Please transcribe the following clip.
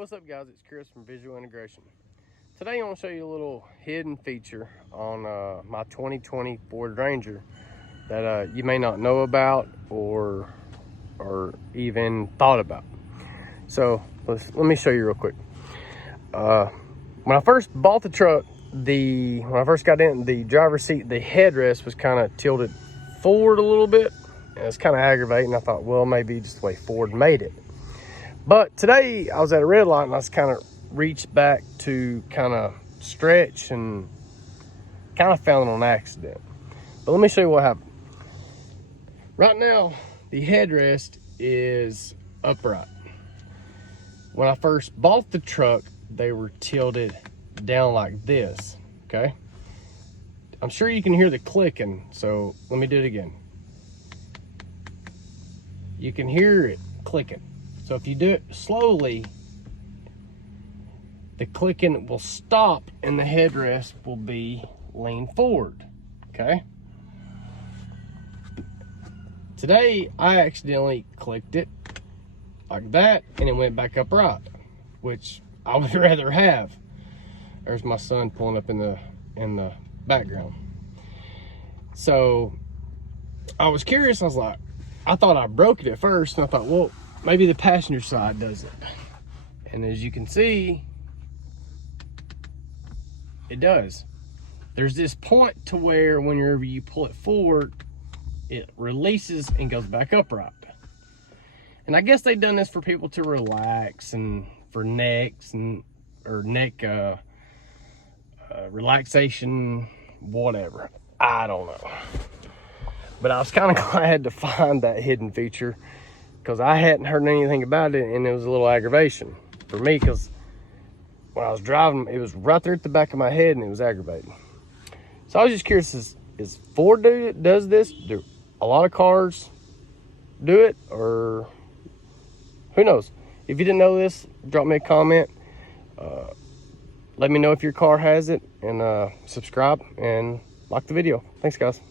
What's up, guys? It's Chris from Visual Integration. Today I want to show you a little hidden feature on my 2020 Ford Ranger that you may not know about or even thought about. So let me show you real quick. When I first bought the truck, when I first got in the driver's seat, the headrest was kind of tilted forward a little bit, and it's kind of aggravating. I thought, well, maybe just the way Ford made it. But today I was at a red light and I just kind of reached back to kind of stretch and kind of found it on accident. But let me show you what happened. Right now, the headrest is upright. When I first bought the truck, they were tilted down like this, okay? I'm sure you can hear the clicking, so let me do it again. You can hear it clicking. So if you do it slowly, the clicking will stop and the headrest will be leaned forward, okay? Today, I accidentally clicked it like that and it went back upright, which I would rather have. There's my son pulling up in the background. So I was curious. I thought I broke it at first, and I thought, well, maybe the passenger side does it. And as you can see, it does. There's this point to where whenever you pull it forward, it releases and goes back upright. And I guess they've done this for people to relax and for necks or neck relaxation, whatever. I don't know. But I was kind of glad to find that hidden feature, because I hadn't heard anything about it, and it was a little aggravation for me, because when I was driving, it was right there at the back of my head, and it was aggravating. So I was just curious, is Ford does this? Do a lot of cars do it, or who knows? If you didn't know this, drop me a comment. Let me know if your car has it, and subscribe and like the video. Thanks, guys.